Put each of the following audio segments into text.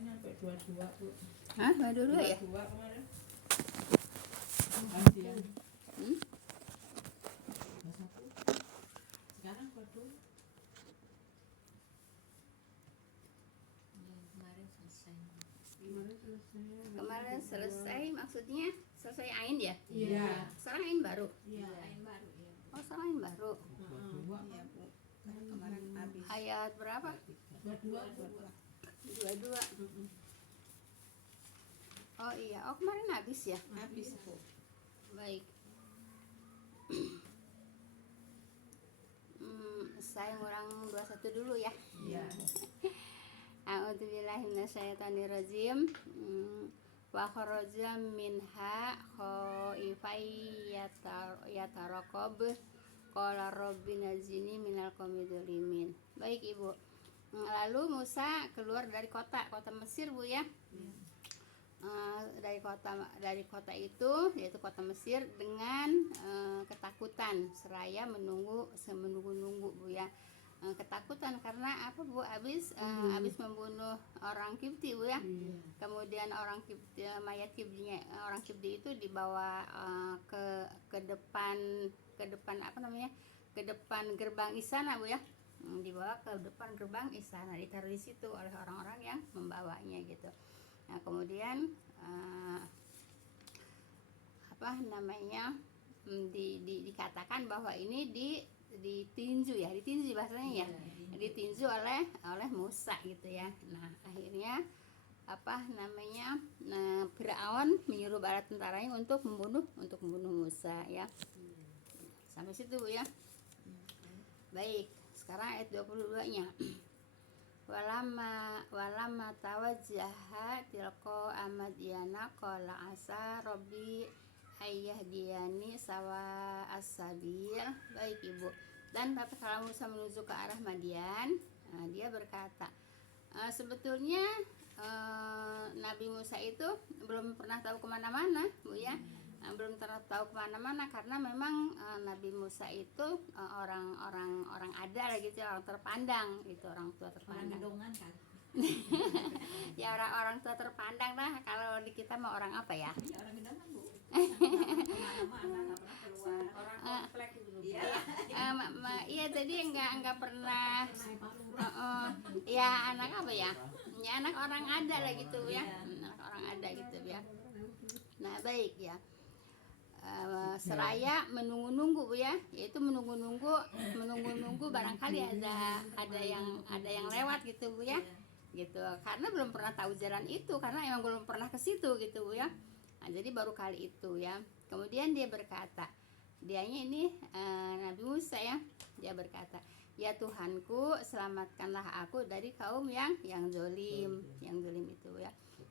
Makanya sampai 22 Bu. Hah? 22 ya? 22 kemarin. Siang. 21. Sekarang waduh. Kemarin selesai maksudnya selesai ain ya? Iya. Sekarang ain baru. Iya, ain baru ya. Oh, sekarang ain baru. Iya, Bu. Karena kemarin habis. Ayat berapa? 22. 22. Oh iya, oh kemarin habis ya? Habis, Bu. Baik. Saya ngurang 21 dulu ya. Iya. A'udzubillahi minasyaitonirrajim. Wa kharaja minha khaifai yataraqab qala rabbi najini minal qaumidz zalimin. Baik Ibu. Lalu Musa keluar dari kota Mesir Bu ya. Dari kota itu yaitu kota Mesir dengan ketakutan seraya menunggu Bu ya. Ketakutan karena apa Bu? Habis membunuh orang Kipti Bu ya. Kemudian orang Kipti, mayat Kiptinya orang Kipti itu dibawa ke depan apa namanya? Ke depan gerbang istana Bu ya. Dibawa ke depan gerbang istana, ditaruh di situ oleh orang-orang yang membawanya gitu. Nah, kemudian apa namanya? Dikatakan bahwa ini ditinju bahasanya ya, ditinju oleh Musa gitu ya. Nah akhirnya apa namanya, Firaun menyuruh bala tentaranya untuk membunuh Musa ya. Sampai situ Bu ya. Baik, sekarang ayat 22-nya. Walama tawajjaha tilqa amadyana qala asa rabbi ayyahdiyani sawa as-sabil. Baik Ibu. Dan tatkala Musa menuju ke arah Madian, dia berkata, sebetulnya Nabi Musa itu belum pernah tahu kemana-mana Bu ya. Belum pernah tahu kemana-mana karena memang Nabi Musa itu orang ada lah gitu, orang terpandang itu, orang tua terpandang. Gedongan kan? Ya orang tua terpandang lah. Kalau di kita mah orang apa ya? Ya orang gedongan Bu. Kemana-mana nggak pernah keluar. Orang komplek gitu. Iya. Iya jadi nggak pernah. Ya anak apa ya? Ya anak orang ada lah gitu ya. Anak orang ada gitu ya. Nah baik ya. Seraya menunggu-nunggu Bu ya, yaitu menunggu-nunggu barangkali ada yang lewat gitu Bu ya, gitu. Karena belum pernah tahu jalan itu, karena emang belum pernah ke situ gitu Bu ya. Nah, jadi baru kali itu ya. Kemudian dia berkata, dianya ini Nabi Musa ya, dia berkata, ya Tuhanku, selamatkanlah aku dari kaum yang zalim itu ya.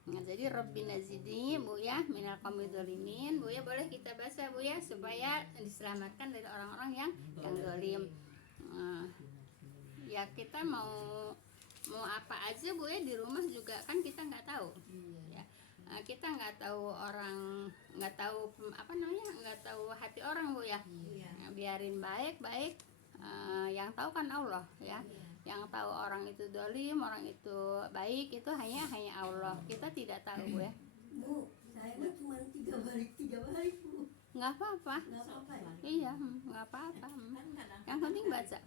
Nah, jadi Rabbina zidni Bu ya minal qaumidz zalimin Bu ya, boleh kita baca Bu ya supaya diselamatkan dari orang-orang yang zalim. Ya kita mau apa aja Bu ya, di rumah juga kan kita nggak tahu ya. Kita nggak tahu orang, nggak tahu apa namanya, nggak tahu hati orang Bu ya. Nah, biarin baik yang tahu kan Allah ya. Yang tahu orang itu zalim, orang itu baik, itu hanya Allah. Kita tidak tahu Bu ya. Bu, saya mah cuma 3 balik Bu. Nggak apa-apa. Nggak apa-apa ya? Iya, nggak apa-apa. Yang penting baca.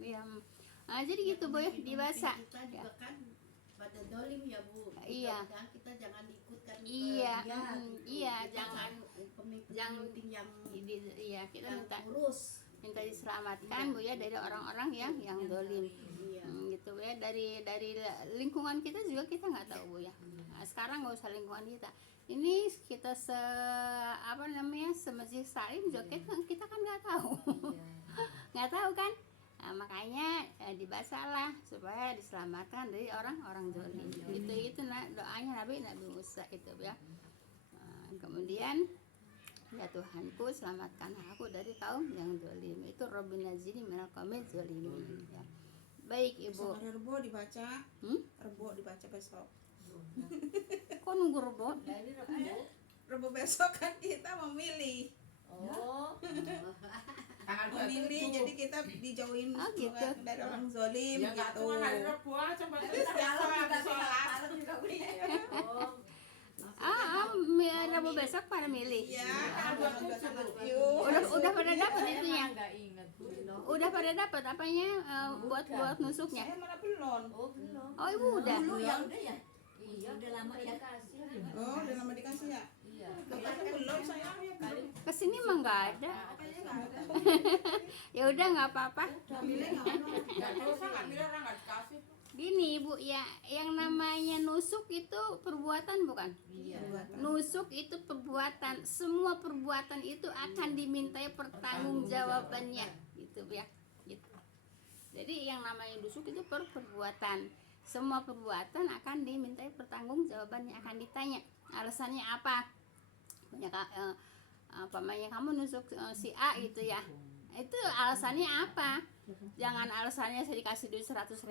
Iya. Nah, jadi gitu Bu ya, dibaca. Kita juga kan pada zalim ya Bu. Iya. Dan kita jangan ikutkan Iya, iya, jangan pemimpin yang iya, kita minta diselamatkan Bu ya dari orang-orang yang zalim. Gitu Bu ya, dari lingkungan kita juga kita nggak tahu Bu ya. Nah, sekarang nggak usah lingkungan kita. Ini kita semajlis salim juga kita kan nggak tahu. Nggak tahu kan? Nah, makanya dibacalah supaya diselamatkan dari orang-orang zalim. Itu doanya Nabi Musa itu ya. Kemudian ya Tuhanku, selamatkan aku dari kaum yang zalim. Itu Rabbina zidni minal qaumidz zalimin ya. Baik Ibu. Besok hari Rebo dibaca. Rebo dibaca besok. Kok nunggu Rebo? Rebo besok kan kita memilih. Memilih, jadi kita dijauhin gitu. dari orang zalim Ya nggak gitu. cuma hari Rabu aja, Mbak. Terus kalau kita sholat Oh, Rabu besok pada milih. Iya, kan buat tujuh Bu. Udah pada dapat itunya. Enggak ingat Bu. Udah pada dapat apanya buat nusuknya. Saya mana belum. oh belum. Oh, Ibu udah. Dulu ya udah ya. Iya, udah lama ya. Oh, udah lama dikasih ya? Iya. Kayaknya belum saya. Kesini mah nggak ada. Kayaknya nggak ada. Ya udah nggak apa-apa. Udah milih nggak ada. Enggak dosa enggak milih orang enggak dikasih. Gini Ibu ya, yang namanya nusuk itu perbuatan bukan? Iya. Nusuk itu perbuatan. Semua perbuatan itu akan dimintai pertanggungjawabannya, gitu ya. Gitu. Jadi yang namanya nusuk itu perbuatan. Semua perbuatan akan dimintai pertanggungjawabannya, akan ditanya alasannya apa. Ya, namanya kamu nusuk si A gitu ya. Itu alasannya apa? Jangan alasannya saya dikasih duit 100.000,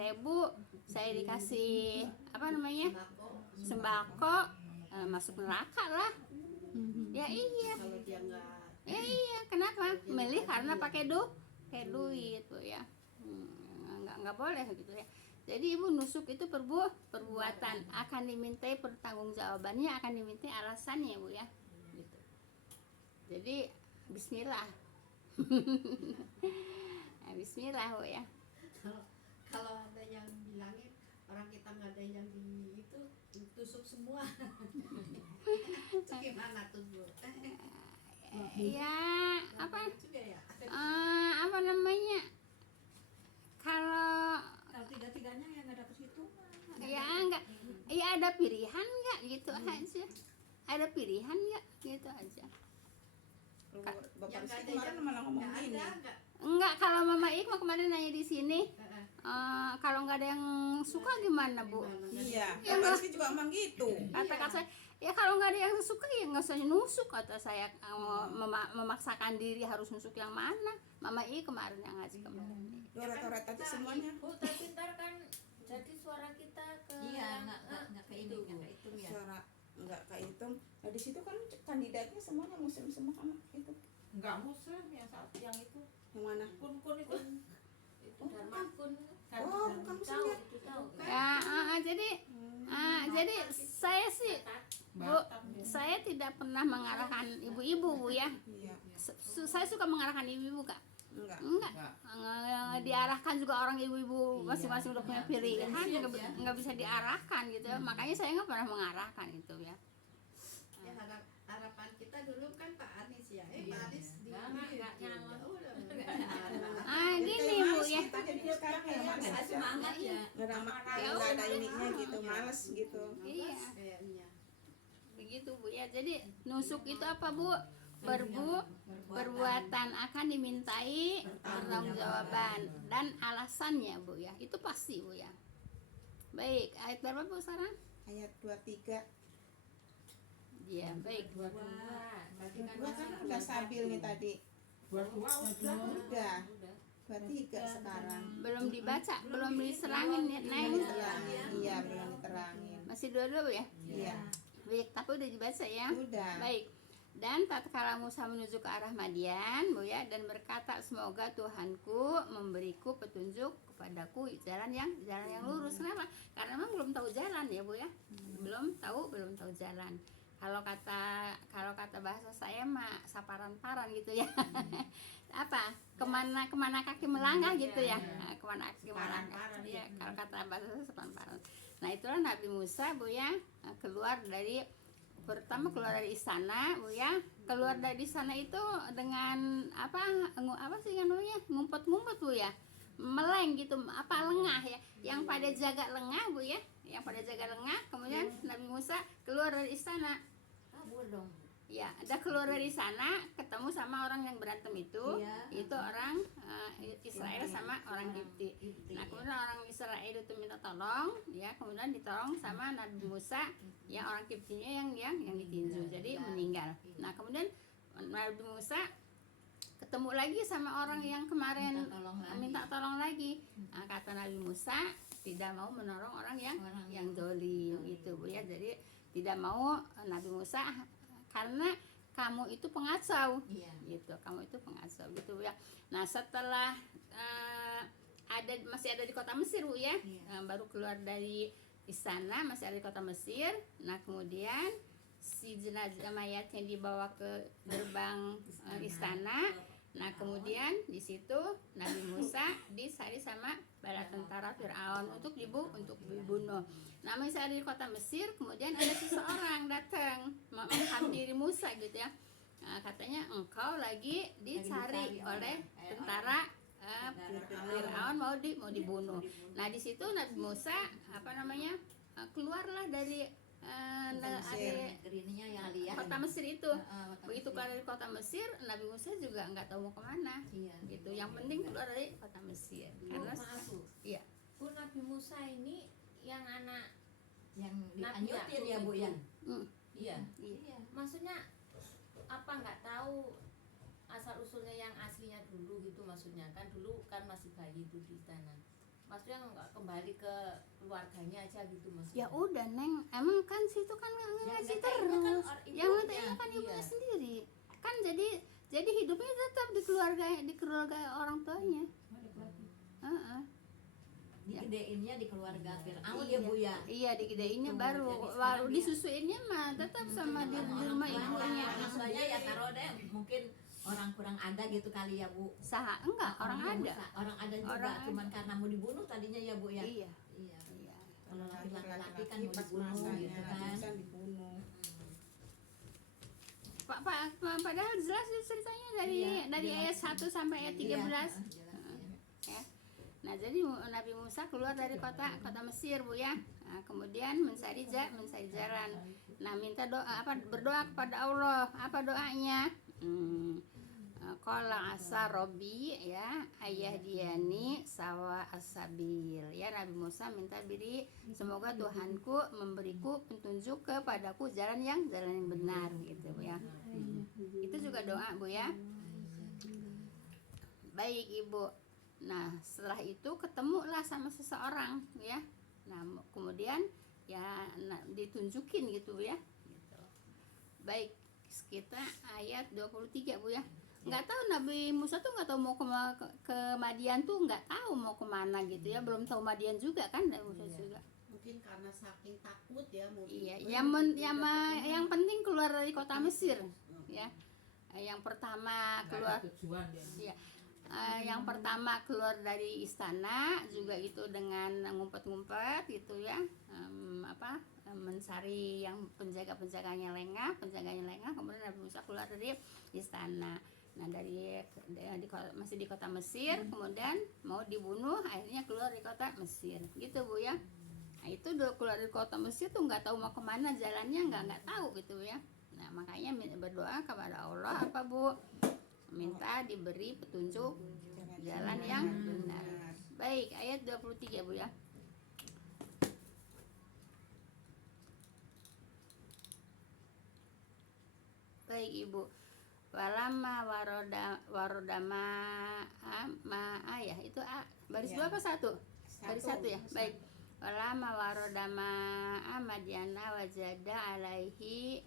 saya dikasih apa namanya sembako, masuk neraka lah. Ya iya. Kalau dia nggak Ya iya, kenapa? Milih karena pakai duit tuh ya. Nggak boleh gitu ya. Jadi Ibu nusuk itu perbuatan, akan dimintai pertanggungjawabannya, akan dimintai alasannya Bu ya. Gitu. Jadi Bismillah. Nah, Bismillah Bu ya. kalau ada yang bilangin orang kita nggak ada yang di itu tusuk semua. Itu gimana tuh Bu? Ya apa? Juga ya. Apa namanya? Kalau Kalau tiga-tiganya yang nggak ada ke situ. ya enggak, ya ada pilihan enggak gitu aja. Ada pilihan enggak gitu aja. Bapak Yang nggak Rizky ada kemarin yang- malah ngomong nggak gini. ada nggak? Enggak, kalau Mama Ikma kemarin nanya di sini, Heeh. kalau nggak ada yang suka gimana Bu? Gimana? Iya, Ya, Bapak Rizky juga ngomong gitu. Kata saya, ya kalau nggak ada yang suka ya nggak usah nusuk, kata saya. Memaksakan diri harus nusuk yang mana? Mama kemarin yang ngaji kemarin. Coret-coret aja semuanya. Bu, tapi ntar kan jadi suara kita ke Iya, yang nggak ke ini, nggak ke itu ya. Suara nggak kehitung. Nah di situ kan kandidatnya semuanya muslim semua kan itu. enggak muslim yang saat yang itu. Yang mana? Kun itu Dharma kun kan. Oh, bukan muslim ya? Itu tahu. Ya, jadi saya sih Bu, saya tidak pernah mengarahkan ibu-ibu Bu ya. Iya, Saya suka mengarahkan ibu-ibu Kak. enggak. Enggak, diarahkan juga orang ibu-ibu masing-masing udah punya pilihan, nggak bisa diarahkan gitu ya. Makanya saya nggak pernah mengarahkan itu ya. Ya harapan kita dulu kan Pak Anies ya. Pak Anies di Nggak nyalon. Gini Bu ya, Kita jadi sekarang ya males Nggak aja. semangat ya. Nggak ada ininya gitu, males gitu. iya Kayaknya. begitu Bu ya. Jadi nusuk itu apa Bu? Perbuatan akan dimintai pertanggungjawaban dan alasannya Bu ya. Itu pasti Bu ya. Baik, ayat berapa Bu sekarang? Ayat 23. Iya, baik. Dua-dua. Berarti kan Dua kan udah stabil nih tadi. Dua-dua Udah. 23 sekarang. Belum dibaca, belum diserangin ya, Neng. Iya, belum diterangin. Masih dua-dua Bu ya. Iya, Baik, tapi udah dibaca ya. udah. Baik. Dan tatkala Musa menuju ke arah Madian, Bu ya, dan berkata, semoga Tuhanku memberiku petunjuk kepadaku jalan yang lurus. Kenapa? Karena memang belum tahu jalan ya Bu ya. Belum tahu jalan. Kalau kata bahasa saya mah saparan-paran gitu ya. Apa? Kemana kaki melangkah gitu ya. Nah, kemana kaki melangkah. Ya, kalau kata bahasa saya saparan-paran. Nah, itulah Nabi Musa Bu ya, pertama keluar dari istana Bu ya. Keluar dari istana itu dengan apa sih namanya? Ngumpet-ngumpet Bu ya. Meleng gitu, lengah ya. Yang pada jaga lengah Bu ya. Yang pada jaga lengah, kemudian Nabi Musa keluar dari istana. kabur dong. Ya, ada keluar dari sana, ketemu sama orang yang berantem itu. Iya. Itu orang Israel sama orang Kipti. Nah, kemudian orang Israel itu minta tolong, ya, kemudian ditolong sama Nabi Musa, ya, orang Kiptinya yang ditinju, jadi meninggal. Nah, kemudian Nabi Musa ketemu lagi sama orang yang kemarin minta tolong lagi. Nah, kata Nabi Musa tidak mau menolong orang yang dolim gitu Bu ya. Jadi tidak mau Nabi Musa karena kamu itu pengacau. Iya. Gitu, kamu itu pengacau gitu ya. Nah, setelah masih ada di kota Mesir Bu ya. Iya. Baru keluar dari istana, masih ada di kota Mesir. Nah kemudian si jenazah mayatnya dibawa ke gerbang istana. Nah kemudian di situ Nabi Musa disari sama bala tentara Firaun untuk dibunuh. Nah masih ada di kota Mesir. Kemudian ada seseorang datang menghampiri Musa gitu ya. Nah, katanya engkau lagi dicari oleh tentara Firaun mau dibunuh. Nah di situ Nabi Musa keluarlah dari Negerinya yang lihat. kota Mesir itu. Begitu keluar dari kota Mesir, Nabi Musa juga nggak tahu mau kemana. Iya. Gitu. Yang penting keluar dari kota Mesir. Karena maaf Bu. iya. Bu, Nabi Musa ini yang anak Yang Nabi dianyutin Yakub ya Bu ya. Mm, Iya. iya. Maksudnya apa nggak tahu asal usulnya yang aslinya dulu gitu, maksudnya kan dulu kan masih bayi itu di istana. Maksudnya nggak kembali ke keluarganya aja gitu maksudnya. Ya udah Neng, emang kan situ kan ngasih terus. Yang ngetanya kan ibunya sendiri. Kan jadi hidupnya tetap di keluarga orang tuanya. Heeh. Digedeinnya di keluarga Fir'aun ya Bu ya. Iya, digedeinnya Gitu. baru Jadi sekarang dia- disusuinnya mah tetap sama di rumah ibunya. Orang tuanya ya taruh deh, mungkin orang kurang ada gitu kali ya Bu. Enggak, orang ada. Orang ada juga, Orang cuman karena mau dibunuh tadinya ya Bu ya. Iya. Iya. Iya. Kalau laki-laki kan mau pas dibunuh masanya gitu kan. kan dibunuh. Padahal jelas itu ceritanya dari Iya, ayat 1 sampai ayat 13. Iya, jelas, iya. Ya. Nah, jadi Nabi Musa keluar dari kota Mesir, Bu ya. Nah, kemudian mencari jalan. Nah, minta berdoa kepada Allah. Apa doanya? Qala asa Robbi ya ayah diani sawa asabil. Ya, Nabi Musa minta diri semoga Tuhanku memberiku petunjuk kepadaku jalan yang benar gitu Bu ya. Itu juga doa Bu ya. Baik Ibu. Nah setelah itu ketemulah sama seseorang ya. Nah kemudian ya ditunjukin gitu ya gitu. Baik, kita ayat 23 Bu ya. Nggak tahu Nabi Musa tuh nggak tahu mau ke Madian tuh, nggak tahu mau kemana gitu ya, belum tahu Madian juga kan Nabi Musa juga. Mungkin karena saking takut ya mau Iya, yang penting keluar dari kota Mesir ya. Yang pertama keluar tujuan dia. Iya. Yang pertama keluar dari istana juga itu dengan ngumpet-ngumpet gitu ya, mencari yang penjaganya lengah, kemudian Nabi Musa keluar dari istana. Nah masih di kota Mesir, kemudian mau dibunuh, akhirnya keluar dari kota Mesir gitu Bu ya. Nah itu keluar dari kota Mesir tuh nggak tahu mau kemana jalannya, nggak tahu gitu ya. Nah makanya berdoa kepada Allah apa Bu, minta diberi petunjuk jalan yang benar. Baik, ayat 23 Bu ya. Baik Ibu. Walama warodama ya itu baris dua apa satu? Baris satu ya. Baik. Walama warodama Madiana wajada alaihi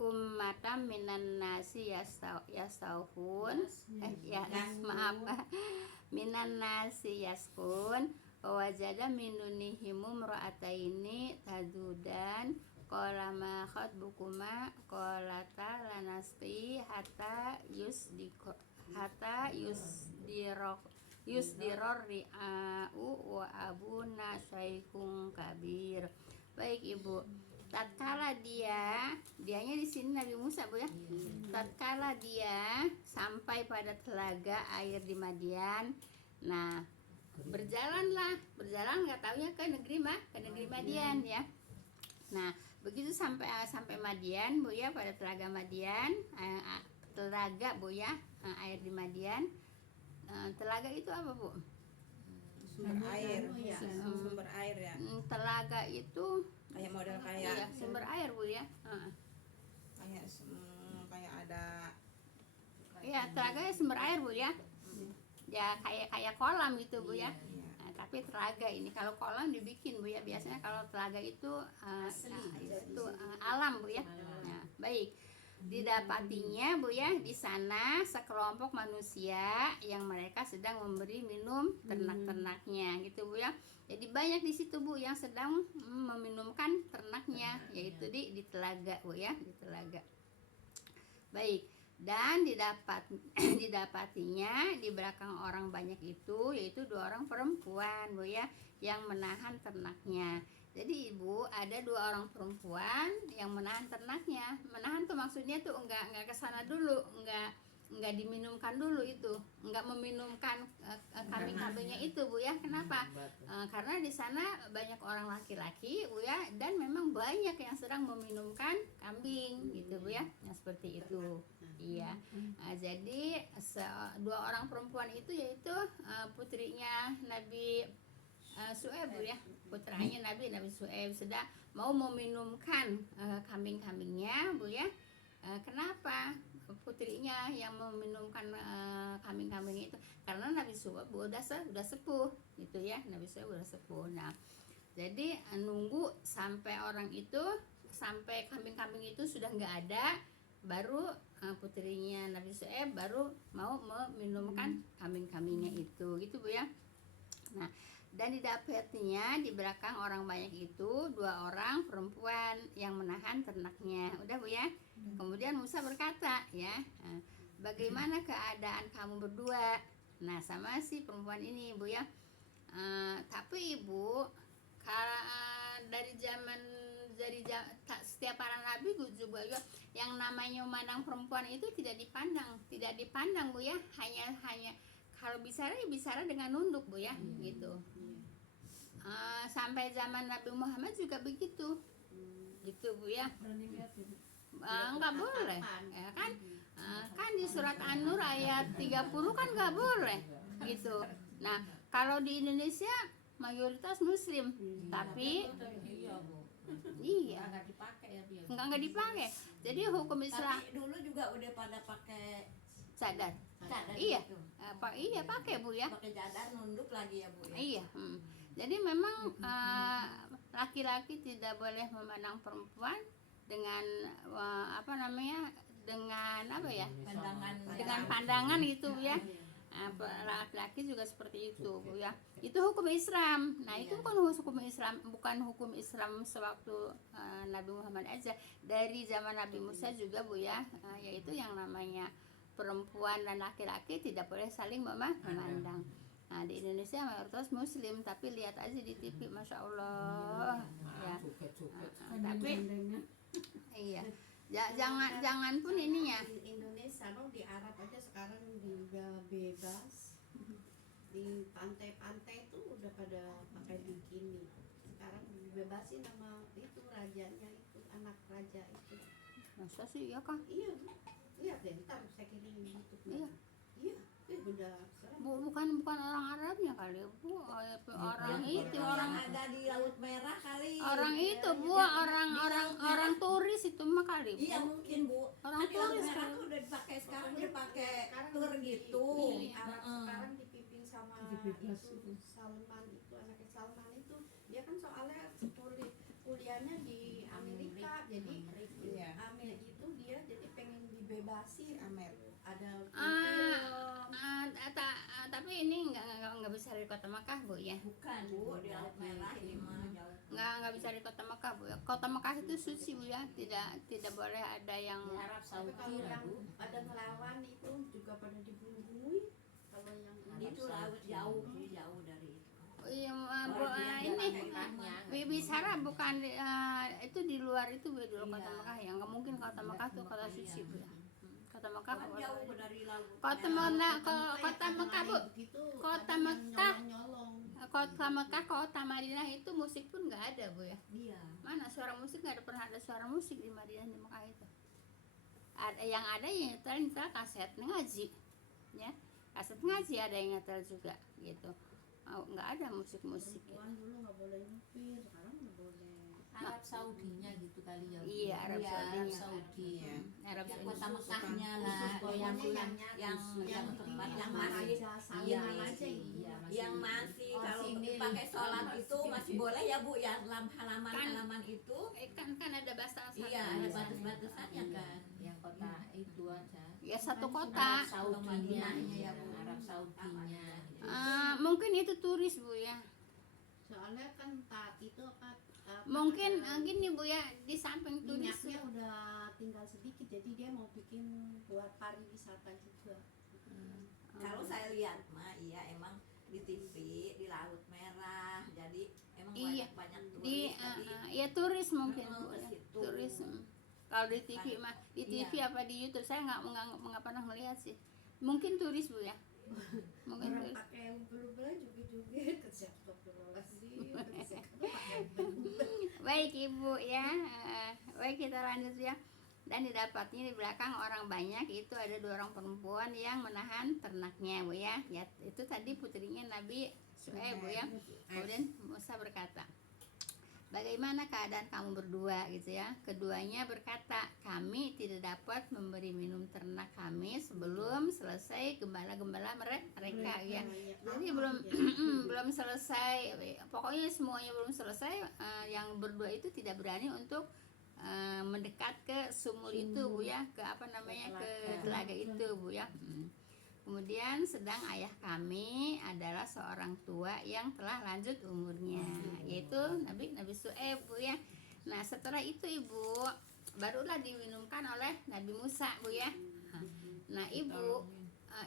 ummatan minan nasi yastaufun minan nasi yaskun wajada minunihimum ra'ataini tadudan qala ma khatbukuma qalata lanasqi hatta yusdiror ri'a'u wa abuna syaikhun kabir. Baik Ibu, tatkala dianya di sini Nabi Musa Bu ya. Tatkala dia sampai pada telaga air di Madian. Nah, berjalan nggak taunya ke negeri Madian ya. Nah, begitu sampai Madian Bu ya, pada telaga Madian, telaga Bu ya, air di Madian. Telaga itu apa Bu? Sumber air. Ya. Sumber air ya. Telaga itu Kayak model iya, sumber air Bu ya. Kayak ada Iya, telaga sumber air Bu ya. Ya kayak kolam gitu Bu ya. Iya. Nah, tapi telaga ini kalau kolam dibikin Bu ya. Biasanya kalau telaga itu itu alam Bu ya. Nah, baik. Didapatinya Bu ya, di sana sekelompok manusia yang mereka sedang memberi minum ternak-ternaknya gitu Bu ya. Jadi banyak di situ Bu yang sedang meminumkan ternaknya, yaitu di telaga Bu ya, di telaga. Baik, dan didapatinya di belakang orang banyak itu yaitu 2 orang perempuan Bu ya, yang menahan ternaknya. Jadi Ibu, ada 2 orang perempuan yang menahan ternaknya. Menahan tuh maksudnya tuh enggak ke sana dulu, enggak diminumkan dulu itu, enggak meminumkan kambing-kambingnya itu Bu ya. Kenapa? Karena di sana banyak orang laki-laki Bu ya, dan memang banyak yang sedang meminumkan kambing gitu Bu ya. Nah, seperti itu. Iya. Jadi 2 orang perempuan itu yaitu putrinya Nabi Su'aib Bu ya, putranya Nabi Su'aib sedang mau meminumkan kambing-kambingnya Bu ya. Kenapa putrinya yang meminumkan kambing-kambing itu? Karena Nabi Su'aib udah sepuh gitu ya, Nabi Su'aib udah sepuh. Nah, jadi nunggu sampai sampai kambing-kambing itu sudah nggak ada, baru putrinya Nabi Su'aib baru mau meminumkan kambing-kambingnya itu gitu Bu ya. Nah, dan didapatinya di belakang orang banyak itu 2 orang perempuan yang menahan ternaknya. Udah Bu ya. Kemudian Musa berkata ya, bagaimana keadaan kamu berdua? Nah, sama si perempuan ini Bu ya. Tapi Ibu, setiap para nabi juga yang namanya memandang perempuan itu tidak dipandang Bu ya. Hanya kalau bicara dengan nunduk Bu ya, gitu. Sampai zaman Nabi Muhammad juga begitu, gitu Bu ya. Nggak boleh, ya kan? Kan di surat An-Nur ayat 30 kan nggak boleh, gitu. Nah, kalau di Indonesia mayoritas Muslim, tapi iya, nggak dipakai. Jadi hukum Islam. Tapi dulu juga udah pada pakai Cadar. iya Gitu. Iya pakai Bu ya. pakai cadar nunduk lagi ya Bu ya. Iya. Jadi memang laki-laki tidak boleh memandang perempuan dengan dengan apa ya? Dengan pandangan gitu ya. Laki-laki juga seperti itu Bu ya. Itu hukum Islam. Nah, itu bukan hukum Islam sewaktu Nabi Muhammad aja. Dari zaman Nabi Musa juga Bu ya, yaitu yang namanya perempuan dan laki-laki tidak boleh saling memandang. Nah, di Indonesia mayoritas Muslim, tapi lihat aja di TV, Masya Allah ya. Tapi iya, jangan pun ininya. Di Indonesia di Arab aja sekarang juga bebas. Di pantai-pantai itu udah pada pakai bikini. Sekarang dibebasin sama itu rajanya itu, anak raja itu. Masa sih ya kah? Iya, lihat deh, ntar saya kirim YouTube. Iya, udah. Bukan orang Arabnya kali Bu, orang itu orang ada di Laut Merah kali. Orang itu Bu, orang turis itu mah kali. Iya mungkin Bu. Orang Di Laut turis Merah kan. tuh udah dipakai sekarang dipakai tur gitu. Arab sekarang dipimpin sama itu Salman itu, anaknya Salman itu dia kan soalnya kuliahnya di Amerika, jadi Amerika itu dia jadi pengen dibebasin. Ada Tapi ini nggak bisa di Kota Mekah Bu ya. bukan Bu, di Laut Merah ini mah jauh. Nggak bisa di Kota Mekah Bu ya. Kota Mekah itu suci Bu ya, tidak boleh ada yang Arab tapi Saudi kalau lah yang Bu. ada ngelawan itu juga pada dibunuh-bunuh. Kalau yang Itu laut jauh dari itu. Iya, Bibi Sarah bukan itu di luar itu Bu, di luar Kota Mekah ya. Nggak mungkin Kota Mekah tuh kota suci Bu ya. Kota Mekah Kan jauh dari laut. Kota Mekah Bu. Kota Mekah, Kota Mekah, Kota Madinah itu musik pun nggak ada Bu ya. Iya. Mana suara musik, nggak pernah ada suara musik di Madinah, di Mekah itu. Yang ada yang nyetel kaset ngaji, ya kaset ngaji ada yang nyetel juga gitu. Nggak ada musik-musik. perempuan dulu nggak boleh nyupir, sekarang udah boleh. Arab Saudinya gitu kali ya Bu. Iya, Arab Iya, Saudinya. Saudi ya. Arab Yang Saudi. Kota Mekahnya lah, yang tempat yang masih Salman aja Iya, yang masih Oh, kalau sini. dipakai sholat Masih itu masih boleh ya Bu ya, halaman itu. Kan ada batas. Iya, ada batas-batasannya kan. Yang kota itu aja. Ya satu Arab kota. Saudinya, Madinahnya ya, ya, Bu. Arab Saudinya. Mungkin itu turis Bu ya. Soalnya kan itu apa Mungkin ada gini Bu ya, di samping turis minyaknya udah tinggal sedikit, jadi dia mau bikin buat pariwisata juga. Kalau saya lihat mah iya emang di TV di Laut Merah, jadi emang Iya. banyak di turis tadi. ya turis mungkin Heeh, Bu ke ya. situ. Turis. Kalau di TV mah, di TV Iya. apa di YouTube saya nggak pernah melihat sih. Mungkin turis Bu ya. Mungkin Orang turis. pakai umbel-umbel juga-juga kerja astagfirullahaladzim, kerja pakai umbel-umbel. Baik Ibu ya. Baik kita lanjut ya. Dan didapatnya di belakang orang banyak itu ada 2 orang perempuan yang menahan ternaknya Bu ya. Ya itu tadi putrinya Nabi Syuaib Bu ya. Kemudian Musa berkata, bagaimana keadaan kamu berdua gitu ya. Keduanya berkata, kami tidak dapat memberi minum ternak kami sebelum selesai gembala-gembala mereka ya. Jadi belum belum selesai, pokoknya semuanya belum selesai. Yang berdua itu tidak berani untuk mendekat ke sumur itu Bu ya, ke apa namanya, ke telaga itu Bu ya. Kemudian sedang ayah kami adalah seorang tua yang telah lanjut umurnya, yaitu Nabi Syuaib Bu ya. Nah setelah itu Ibu barulah diminumkan oleh Nabi Musa Bu ya. Nah Ibu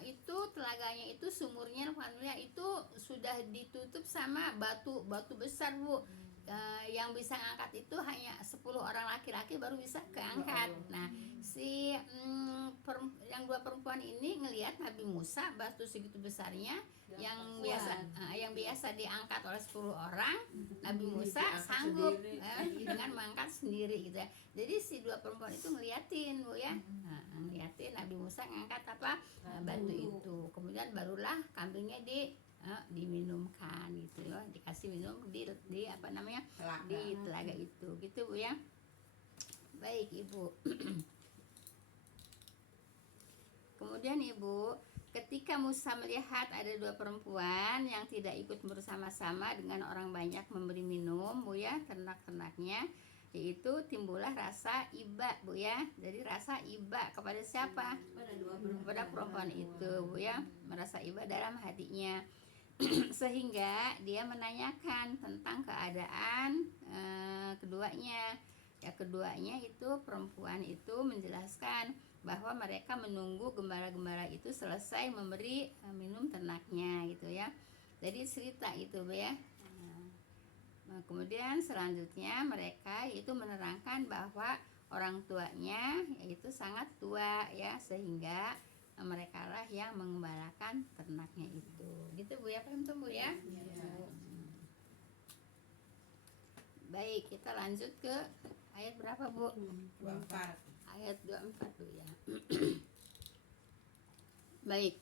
itu telaganya itu sumurnya alhamdulillah itu sudah ditutup sama batu besar Bu. Yang bisa ngangkat itu hanya 10 orang laki-laki baru bisa keangkat. Nah si yang 2 perempuan ini ngelihat Nabi Musa batu segitu besarnya yang biasa diangkat oleh 10 orang, Nabi Musa sanggup dengan mengangkat sendiri gitu ya. Jadi si 2 perempuan itu ngeliatin Bu ya, ngeliatin Nabi Musa ngangkat apa batu itu. Kemudian barulah kambingnya diminumkan gitu loh, dikasih minum di apa namanya, di telaga itu gitu Bu ya. Baik Ibu. Kemudian Ibu, ketika Musa melihat ada 2 perempuan yang tidak ikut bersama-sama dengan orang banyak memberi minum Bu ya ternak-ternaknya, yaitu timbullah rasa iba Bu ya. Jadi rasa iba kepada siapa? Kepada perempuan itu Bu ya, merasa iba dalam hatinya. Sehingga dia menanyakan tentang keadaan keduanya. Ya keduanya itu perempuan itu menjelaskan bahwa mereka menunggu gembala-gembala itu selesai memberi minum ternaknya gitu ya. Jadi cerita itu Bu ya. Nah, kemudian selanjutnya mereka itu menerangkan bahwa orang tuanya yaitu sangat tua ya, sehingga mereka lah yang mengembalakan ternaknya itu gitu Bu ya. Paham tuh Bu ya? Baik, kita lanjut ke ayat berapa Bu? 24. Ayat 24 Bu ya. Baik.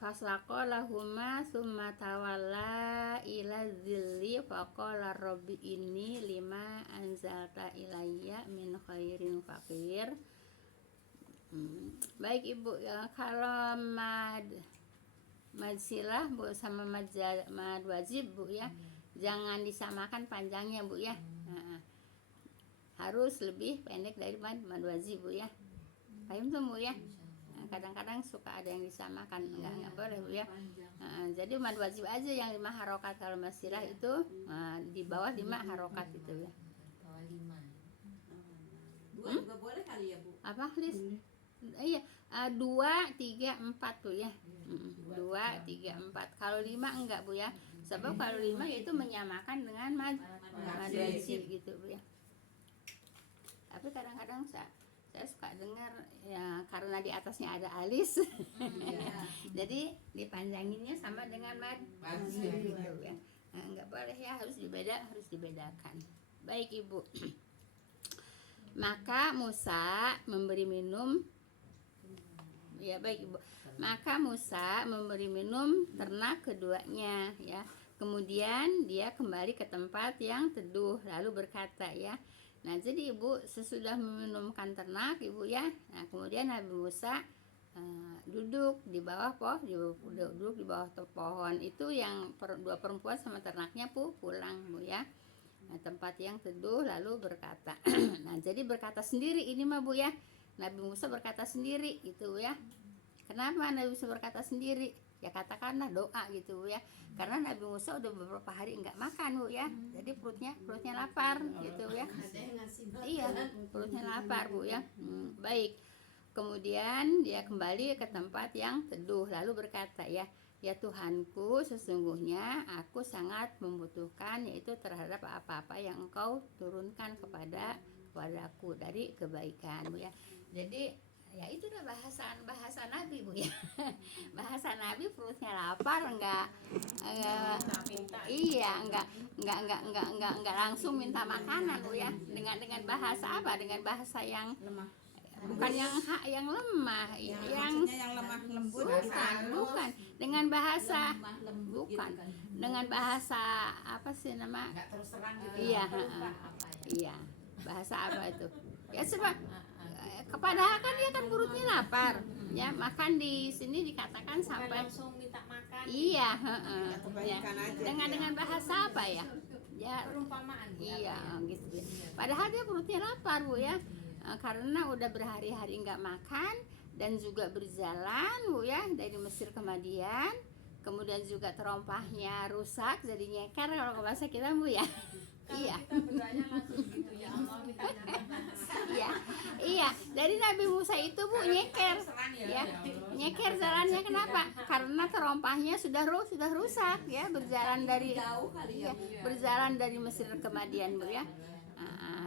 Faslaqalahuma summa tawalla ila zilli faqala rabbi inni lima anzalta ilayya min khairin faqir. Baik Ibu ya, kalau madsilah Bu sama mad wajib Bu ya, jangan disamakan panjangnya Bu ya. Harus lebih pendek dari mad wajib Bu ya. Paham tuh Bu ya. Kadang-kadang suka ada yang disamakan, enggak boleh Bu ya. Jadi mad wajib aja yang 5 harokat. Kalau madsilah itu di bawah 5 harokat itu ya. Bawah 5. 2 juga boleh kali ya Bu? Apa Lis? Iya, 2, 3, 4 Bu ya. 2, 3, 4. Kalau 5 enggak Bu ya. Sebab kalau 5 itu menyamakan dengan mad wajib gitu Bu ya. Tapi kadang-kadang saya suka dengar ya, karena di atasnya ada alis. Jadi dipanjanginnya sama dengan mad wajib gitu ya. Enggak boleh ya, harus dibedakan. Baik Ibu. Maka Musa memberi minum. Ya baik Ibu. Maka Musa memberi minum ternak keduanya ya. Kemudian dia kembali ke tempat yang teduh lalu berkata ya. Nah jadi Ibu sesudah meminumkan ternak Ibu ya. Nah kemudian Nabi Musa duduk di bawah duduk di bawah pohon itu, yang 2 perempuan sama ternaknya pulang Bu ya. Nah, tempat yang teduh lalu berkata. Nah jadi berkata sendiri ini mah Bu ya. Nabi Musa berkata sendiri gitu ya. Kenapa Nabi Musa berkata sendiri? Ya katakanlah doa gitu ya. Karena Nabi Musa udah beberapa hari enggak makan Bu ya. Jadi perutnya lapar gitu ya. Ada yang ngasih makan. Iya, perutnya lapar Bu ya. Baik. Kemudian dia kembali ke tempat yang teduh lalu berkata ya, ya Tuhanku, sesungguhnya aku sangat membutuhkan yaitu terhadap apa-apa yang Engkau turunkan kepadaku dari kebaikan Bu ya. Jadi ya itu udah bahasa Nabi Bu ya. Bahasa Nabi perutnya lapar enggak iya enggak langsung minta makanan Bu ya. Dengan bahasa apa? Dengan bahasa yang Lemah. bukan yang lemah, yang Maksudnya yang lemah lembut. bukan dengan bahasa lemah lembut bukan. gitu kan. Dengan bahasa apa sih nama? Nggak terus terang gitu. Iya, Aku lupa apa ya. Iya, bahasa apa itu? Ya sebab padahal kan dia kan perutnya lapar. Ya, makan di sini dikatakan Bukan sampai langsung minta makan. iya, Ya, kebaikan aja. dengan bahasa apa ya? Ya, Perumpamaan Bu, iya apa ya? gitu. Padahal dia perutnya lapar Bu ya. Karena udah berhari-hari nggak makan dan juga berjalan Bu ya dari Mesir ke Madian, kemudian juga terompahnya rusak jadi nyeker kalau ke bahasa kita Bu ya. Kalau Iya. kita berdoanya langsung gitu ya Allah minta makan. Iya, dari Nabi Musa itu Bu nyeker ya, nyeker jalannya kenapa? Karena terompahnya sudah rusak ya, berjalan dari Jauh kali ya iya, Bu ya. berjalan dari Mesir ke Madian Bu ya.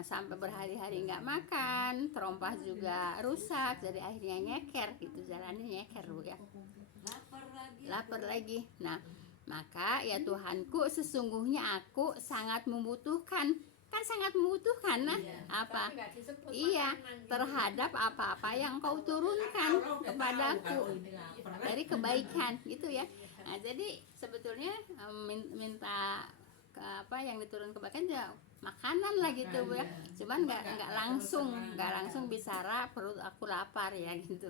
Sampai berhari-hari nggak makan, terompah juga rusak, jadi akhirnya nyeker gitu, jalannya nyeker Bu ya. Lapar lagi. Nah, maka ya Tuhanku, sesungguhnya aku sangat membutuhkan, kan sangat membutuhkan nah Iya, apa? tapi nggak disebut Iya, makanan gitu. terhadap apa-apa yang Kau turunkan kepadaku dari kebaikan gitu ya. Nah, jadi sebetulnya minta ke apa yang diturun kebaikan ya makanan lah gitu Bu ya. Cuman nggak langsung bicara perut aku lapar ya gitu.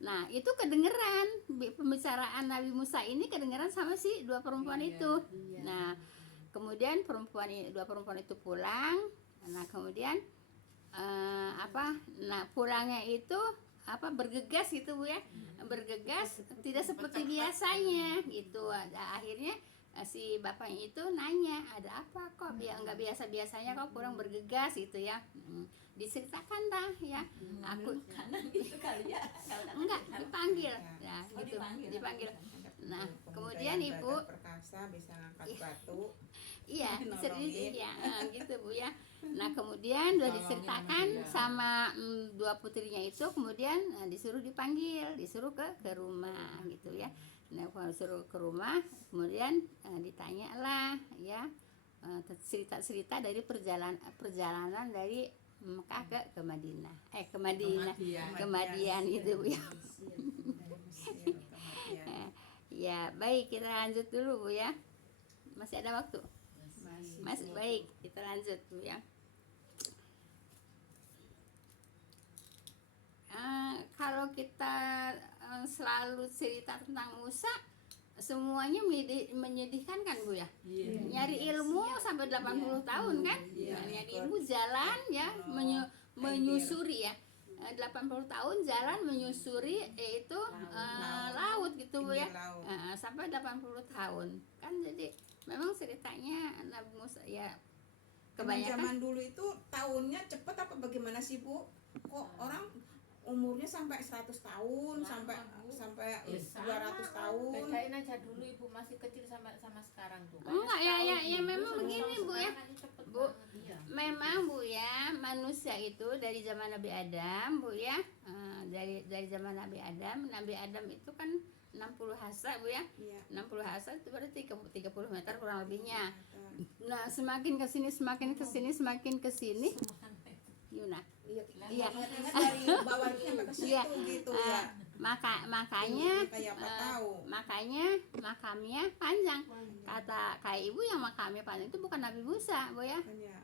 Nah, itu kedengeran pembicaraan Nabi Musa ini kedengeran sama si dua perempuan itu. Nah, kemudian dua perempuan itu pulang. Nah, kemudian Nah, pulangnya itu bergegas gitu Bu ya. Bergegas tidak seperti biasanya gitu. Akhirnya si bapaknya itu nanya, ada apa kok nggak biasanya kok pulang bergegas gitu ya. Diceritakan dah ya, aku gitu kali ya. enggak dipanggil ya gitu, dipanggil. Nah, kemudian ibu perkasa bisa ngangkat batu. iya Nolongin. ya gitu Bu ya. Nah, kemudian udah diceritakan sama dua putrinya itu, kemudian disuruh ke rumah gitu ya. Nah, kalau suruh ke rumah, kemudian ditanyalah ya cerita-cerita dari perjalanan dari Mekah ke Madinah. Ke Madian itu Bu ya. Ya, baik, kita lanjut dulu Bu ya. Masih ada waktu? Masih, baik, kita lanjut Bu ya. Kalau kita selalu cerita tentang Musa, semuanya menyedihkan kan Bu ya. Nyari ilmu sampai 80 tahun kan. Nyari ilmu jalan ya, menyusuri ya. 80 tahun jalan menyusuri yaitu laut gitu Bu ya. Sampai 80 tahun. Kan jadi memang ceritanya Nabi Musa ya kebanyakan Zaman dulu itu tahunnya cepet apa bagaimana sih Bu? Kok orang umurnya sampai 100 tahun, sampai 200 tahun. Bedain aja dulu Ibu masih kecil sama sekarang tuh. Enggak ya memang begini Bu ya. Bu, Iya. memang Bu ya, manusia itu dari zaman Nabi Adam Bu ya, dari zaman Nabi Adam itu kan 60 hasta Bu ya. Iya. 60 hasta itu berarti 30 meter kurang lebihnya. Nah, semakin kesini Yuna. Iya. Dari bawah itu sampai ke situ Iya. gitu ya. Makanya Kayak apa tahu. makanya makamnya panjang. Kata Ibu yang makamnya panjang itu bukan Nabi Musa Bu ya. Kan ya.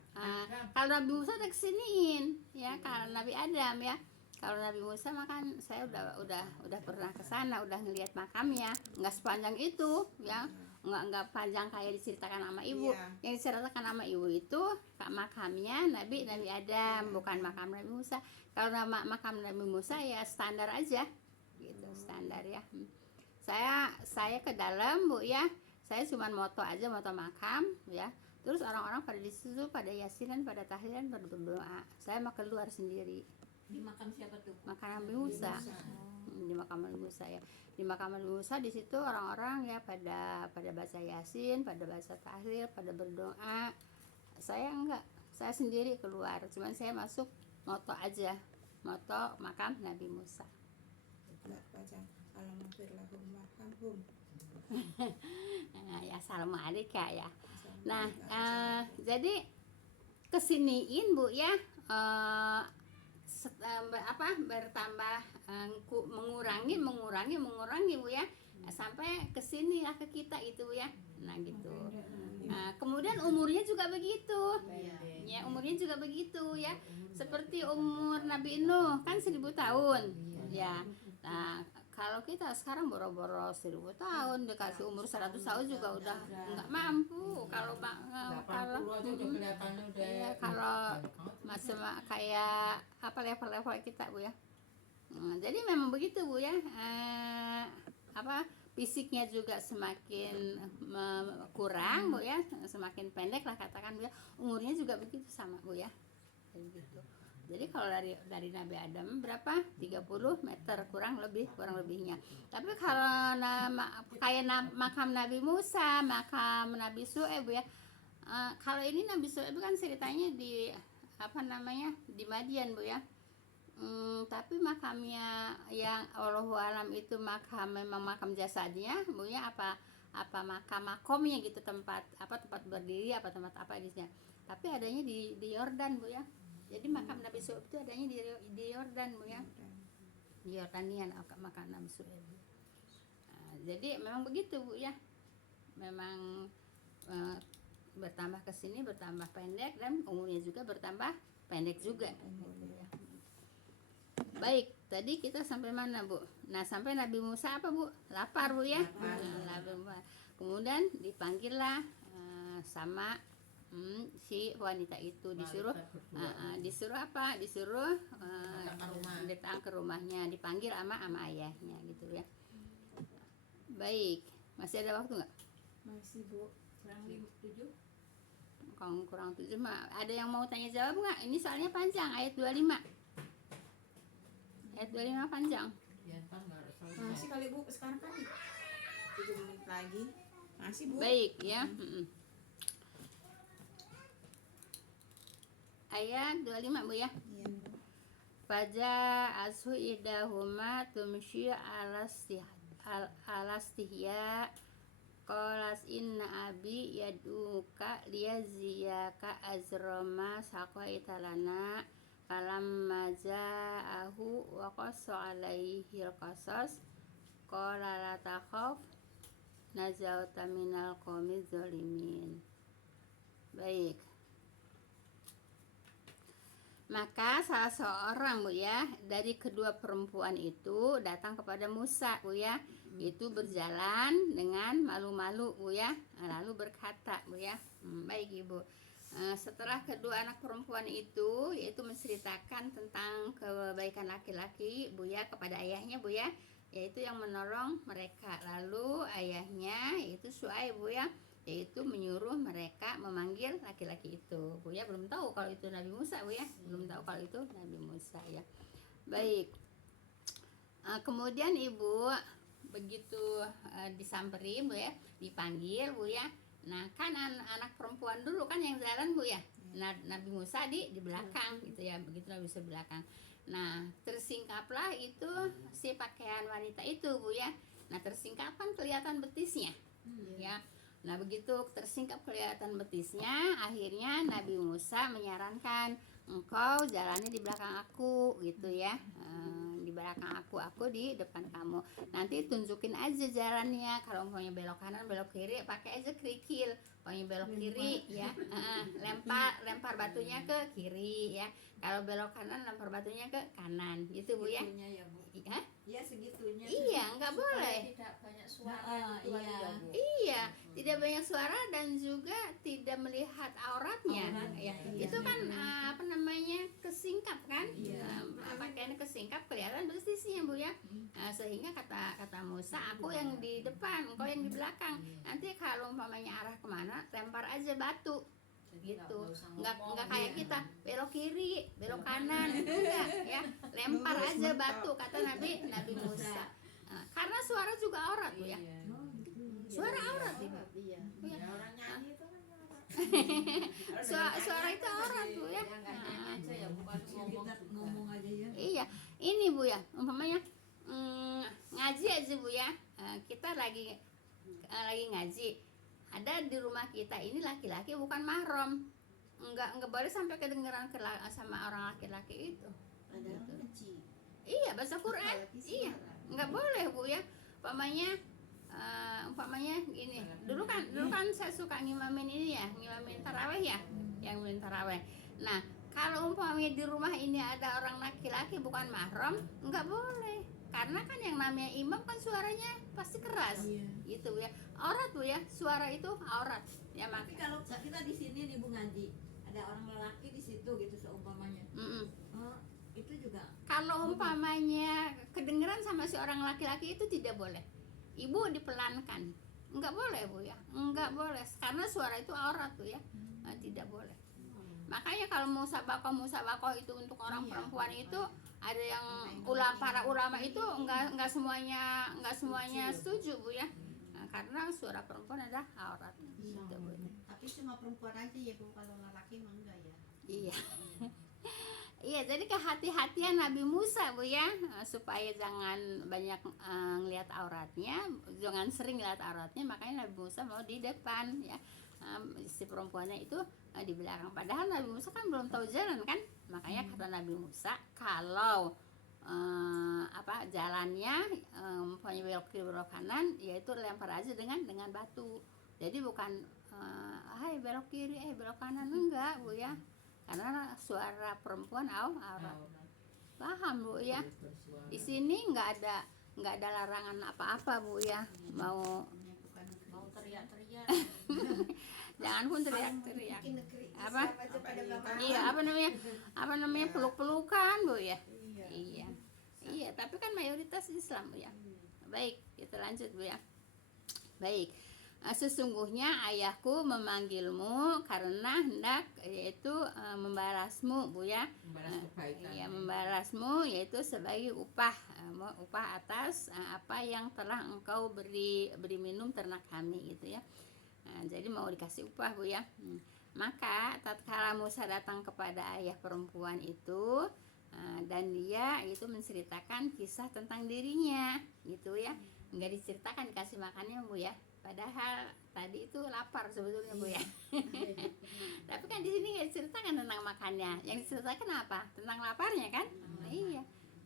Kalau Nabi Musa udah kesiniin ya, kalau Nabi Adam ya. Kalau Nabi Musa makan saya udah pernah ke sana, udah ngelihat makamnya, nggak sepanjang itu ya. nggak panjang kayak diceritakan sama ibu. Iya. Yang diceritakan sama ibu itu makamnya Nabi Adam, bukan makam Nabi Musa. Kalau nama makam Nabi Musa ya standar aja gitu, standar ya. Saya ke dalam Bu ya, saya cuma moto aja, moto makam ya. Terus orang-orang pada di situ pada yasinan, pada tahlilan, pada berdoa. Saya mau keluar sendiri. Di makam siapa tuh? Makam Nabi Musa. Di makam Nabi Musa ya. Di makam Nabi Musa di situ orang-orang ya pada baca Yasin, pada baca tahlil, pada berdoa. Saya enggak, saya sendiri keluar. Cuman saya masuk moto aja, moto makam Nabi Musa. Baca Alhamdulillahum warhamhum. Ya assalamualaikum ya. Nah, jadi kesiniin Bu ya, bertambah, mengurangi Bu ya, sampai kesini lah ke kita itu Bu ya. Nah gitu. Kemudian umurnya juga begitu. Ya umurnya juga begitu ya. Seperti umur Nabi Nuh kan 1000 tahun. Ya. Nah kalau kita sekarang boro-boro 1000 tahun, dikasih umur 100 tahun juga udah nggak mampu. Kalau kalau masih kayak apa level-level kita Bu ya. Jadi memang begitu Bu ya. Fisiknya juga semakin kurang Bu ya, semakin pendek lah katakan Bu ya. Umurnya juga begitu sama Bu ya. Begitu. Jadi kalau dari Nabi Adam berapa? 30 meter kurang lebihnya. Tapi kalau kayak makam Nabi Musa, makam Nabi Syuaib ya. Kalau ini Nabi Syuaib kan ceritanya di di Madian Bu ya. Tapi makamnya yang Allahu alam itu memang makam jasadnya Bu ya, apa makomnya gitu, tempat berdiri, tempat apa gitu. Tapi adanya di Yordan Bu ya. Jadi makam Nabi Syuaib itu adanya di Yordan Bu ya. Di Yordanian makam Nabi Syuaib. Jadi memang begitu Bu ya. Memang bertambah kesini bertambah pendek dan umurnya juga bertambah pendek juga. Baik, tadi kita sampai mana Bu? Nah sampai Nabi Musa apa Bu? Lapar Bu ya. Kemudian dipanggillah sama si wanita itu, disuruh apa? Disuruh datang ke rumahnya, dipanggil sama ayahnya gitu ya. Baik, masih ada waktu nggak? Masih Bu. Kurang 7 mah. Ada yang mau tanya jawab nggak? Ini soalnya panjang, ayat 25. Ayat 25 panjang. Masih kali Bu, sekarang kan 7 menit lagi. Masih Bu. Baik ya. Ayat 25 Bu ya. Iya. Faja asu idahuma tumshi alastihya qalas inna abi yaduka liyaziyaka azrama saqaitalana falamma ja'ahu wa qassa alaihi alqasas qala la takhaf najauta minal qaumiz zalimin. Baik. Maka salah seorang Bu ya dari kedua perempuan itu datang kepada Musa Bu ya. Itu berjalan dengan malu-malu Bu ya. Lalu berkata Bu ya. Baik Ibu. Setelah kedua anak perempuan itu yaitu menceritakan tentang kebaikan laki-laki Bu ya kepada ayahnya Bu ya, yaitu yang menolong mereka. Lalu ayahnya yaitu Syuaib Bu ya, yaitu menyuruh mereka memanggil laki-laki itu Bu ya. Belum tahu kalau itu Nabi Musa Bu ya, belum tahu kalau itu Nabi Musa ya. Baik. Kemudian Ibu begitu disamperin Bu ya, dipanggil Bu ya. Nah kan anak perempuan dulu kan yang jalan Bu ya. Nah, Nabi Musa di belakang gitu ya, begitu Nabi Musa belakang. Nah tersingkaplah itu si pakaian wanita itu Bu ya. Nah tersingkap kan kelihatan betisnya ya. Nah begitu tersingkap kelihatan betisnya, akhirnya Nabi Musa menyarankan, engkau jalannya di belakang aku gitu ya, di belakang aku di depan kamu. Nanti tunjukin aja jalannya, kalau mau belok kanan belok kiri pakai aja kerikil, mau belok kiri ya lempar lempar batunya ke kiri ya. Kalau belok kanan lempar batunya ke kanan gitu Bu ya. Segitunya ya Bu. Hah? Ya segitunya. Iya, nggak Supaya boleh. tidak banyak suara Nah, gitu iya. aja, Bu. Iya, tidak banyak suara dan juga tidak melihat auratnya. Auratnya, Ya, iya. itu kan apa namanya kesingkap kan? Iya. Pakaian kesingkap kelihatan bersisnya Bu ya. Sehingga kata Musa, aku yang di depan, engkau yang di belakang. Nanti kalau umpamanya arah kemana, lempar aja batu. Jadi Gitu, usah nggak ngomong, kayak iya. kita belok kiri belok kanan enggak ya, lempar Lurus aja mentok. batu kata Nabi Musa. Karena suara juga aurat Bu ya, Iya. suara aurat Ibu. Iya. Iya. Ya, orang nyanyi itu kan Suara itu aurat Bu ya. ya nggak nyanyi aja ya, bukan ngomong Kita juga. ngomong aja ya. Iya, ini Bu ya, umpamanya ngaji aja Bu ya. Kita lagi ngaji. Ada di rumah kita ini laki-laki bukan mahram. Enggak boleh sampai kedengeran sama orang laki-laki itu. Padahal kecil. Iya, baca Quran. Iya, enggak boleh Bu ya. Umpamanya gini. Dulu kan saya suka ngimamin ini ya, ngimamin tarawih ya, yang ngimamin tarawih. Nah, kalau umpamanya di rumah ini ada orang laki-laki bukan mahram, enggak boleh. Karena kan yang namanya imam kan suaranya pasti keras. Iya. Gitu Bu ya. Aurat Bu ya, suara itu aurat. Ya Tapi maka. kalau kita di sini nih Bu ngaji, ada orang lelaki di situ gitu seumpamanya. Mm-mm. Itu juga Kalau umpamanya kedengeran sama si orang laki-laki itu tidak boleh. Ibu dipelankan. Enggak boleh Bu ya. Enggak boleh karena suara itu aurat Bu ya. Tidak boleh. Makanya kalau musabakoh itu untuk orang Iya. perempuan itu ada yang para ulama itu enggak semuanya setuju Bu ya. Karena suara perempuan adalah aurat. Gitu Bu. Tapi cuma perempuan aja ya Bu, kalau laki mah enggak ya. Iya. Iya, jadi kehati-hatian Nabi Musa Bu ya, supaya jangan banyak ngelihat auratnya, jangan sering lihat auratnya, makanya Nabi Musa mau di depan ya. Si perempuannya itu di belakang. Padahal Nabi Musa kan belum tahu jalan kan, makanya kata Nabi Musa kalau jalannya punya belok kiri belok kanan, yaitu lempar aja dengan batu. Jadi bukan hai belok kiri belok kanan, enggak Bu ya. Karena suara perempuan aurat. Paham Bu ya? Di sini nggak ada larangan apa-apa Bu ya. Mau teriak-teriak. jangan pun teriak-teriak. Bikin negeri Apa? Islam aja pada nggak mau. Iya, apa namanya peluk-pelukan Bu ya. Iya. Iya, tapi kan mayoritas Islam Bu ya. Baik, kita lanjut Bu ya. Baik. Sesungguhnya ayahku memanggilmu karena hendak yaitu membalasmu Bu ya. Membalas kebaikan. Ya, membalasmu yaitu sebagai upah atas apa yang telah engkau beri minum ternak kami gitu ya. Jadi mau dikasih upah Bu ya. Maka tatkala Musa datang kepada ayah perempuan itu dan dia itu menceritakan kisah tentang dirinya gitu ya. Enggak diceritakan dikasih makannya Bu ya. Padahal tadi itu lapar sebetulnya Bu ya. Tapi kan di sini nggak diceritakan tentang makannya. Yang diceritakan apa? Tentang laparnya kan? Iya.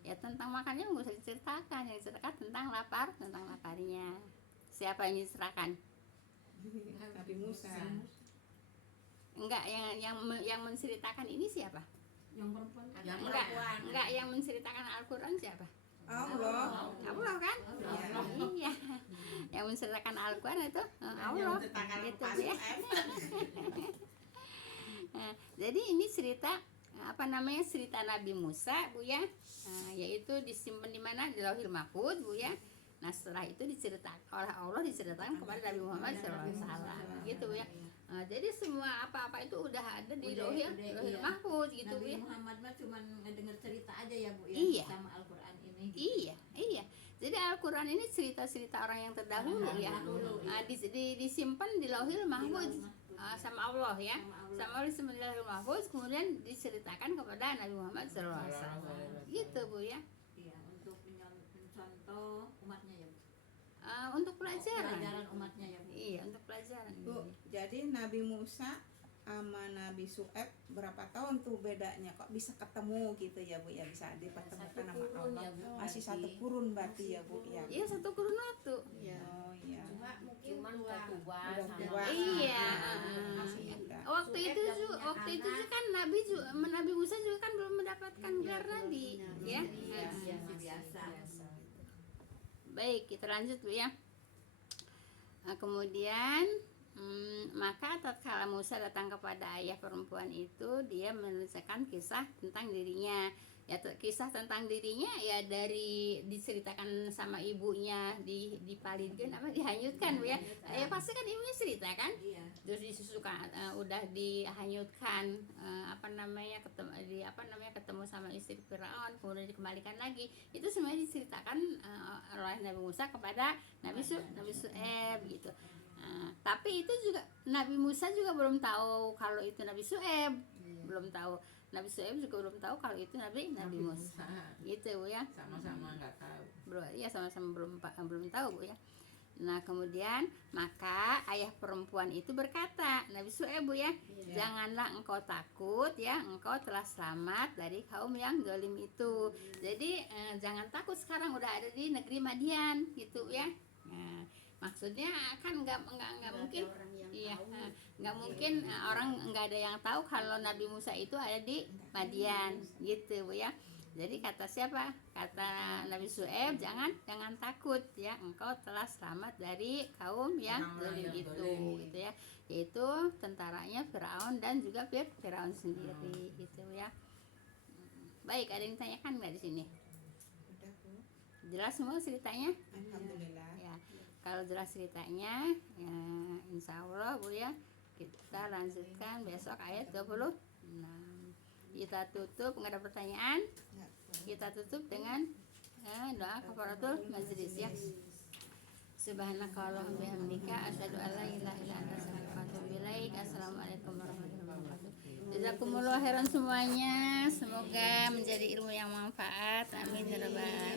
Ya tentang makannya nggak usah diceritakan. Yang diceritakan tentang laparnya. Siapa yang diceritakan? Nabi Musa. Enggak, yang menceritakan ini siapa? yang perempuan Yang Enggak, yang menceritakan Al-Qur'an siapa? Allah. Allah kan? Iya. Yang menceritakan Al-Qur'an itu Allah. Gitu Bu ya. Jadi ini cerita cerita Nabi Musa Bu ya. Yaitu disimpan di mana? Di Lauhil Mahfuz Bu ya. Nah setelah itu diceritakan oleh Allah, diceritakan kepada Nabi Muhammad SAW gitu Bu ya. Jadi semua apa-apa itu udah ada di Lauhil iya. Mahfuz gitu Bu Nabi ya. Muhammad mah cuma ngedenger cerita aja ya Bu ya, Iya. sama Al-Qur'an ini. Iya. Jadi Al-Qur'an ini cerita-cerita orang yang terdahulu ya. Disimpan di Lauhil Mahfuz sama Allah ya. Sama Allah disimpan di Lauhil Mahfuz, kemudian diceritakan kepada Nabi Muhammad SAW. Gitu Bu ya. Iya, untuk mencontoh umatnya ya Bu. Untuk pelajaran. Pelajaran umatnya ya Bu. Iya, untuk pelajaran. Bu, jadi Nabi Musa sama Nabi Su'aib berapa tahun tuh bedanya, kok bisa ketemu gitu ya Bu ya, bisa dipertemukan Satu sama kurun Allah. ya, Bu, Masih berarti. satu kurun berarti ya Bu ya. Iya, satu kurun waktu. Iya. Oh iya. Cuma mungkin Cuman dua. udah tua Udah sama tua. Iya. Masih muda. waktu Su'eb itu gak punya waktu itu anak. kan Nabi Musa juga kan belum mendapatkan gelar nabi ya. Iya, Nah, biasa. baik, kita lanjut Bu ya. Nah, kemudian maka tatkala Musa datang kepada ayah perempuan itu, dia menceritakan kisah tentang dirinya. Ya, kisah tentang dirinya ya dari diceritakan sama ibunya, dipalinkan apa dihanyutkan Bu ya. Ya pasti kan ibunya cerita kan. Iya. Terus disusukan udah dihanyutkan ketemu sama istri Firaun, kemudian dikembalikan lagi. Itu semuanya diceritakan oleh Nabi Musa kepada Nabi Su'eb gitu. Tapi itu juga Nabi Musa juga belum tahu kalau itu Nabi Su'eb, belum tahu. Nabi Su'eb juga belum tahu kalau itu Nabi Musa. Gitu Bu ya. Sama-sama nggak tahu. Bro, ya sama-sama belum tahu Bu ya. Nah, kemudian maka ayah perempuan itu berkata, Nabi Su'eb Bu ya, janganlah engkau takut ya, engkau telah selamat dari kaum yang zalim itu. Jadi jangan takut, sekarang udah ada di negeri Madian gitu ya. Nah, maksudnya kan nggak mungkin, iya, nggak mungkin orang nggak ada yang tahu kalau Nabi Musa itu ada di Madian gitu Bu ya. Jadi kata siapa? Kata Nabi Su'eb, jangan takut ya, engkau telah selamat dari kaum yang zalim itu gitu ya. Yaitu tentaranya Firaun dan juga Firaun sendiri gitu ya. Baik, ada yang tanyakan nggak di sini? Udah Bu. Jelas semua ceritanya? Alhamdulillah. Ya, kalau jelas ceritanya ya, insya Allah Bu ya, kita lanjutkan besok ayat 26. Kita tutup, nggak ada pertanyaan, kita tutup dengan doa kafaratul majlis ya. Subhanakallahumma bihamdika asyhadu an la ilaha illa anta astaghfiruka wa atubu ilaik. Assalamualaikum warahmatullahi wabarakatuh. Jazakumullah khairan semuanya, semoga menjadi ilmu yang manfaat. Amin ya rabbal alamin.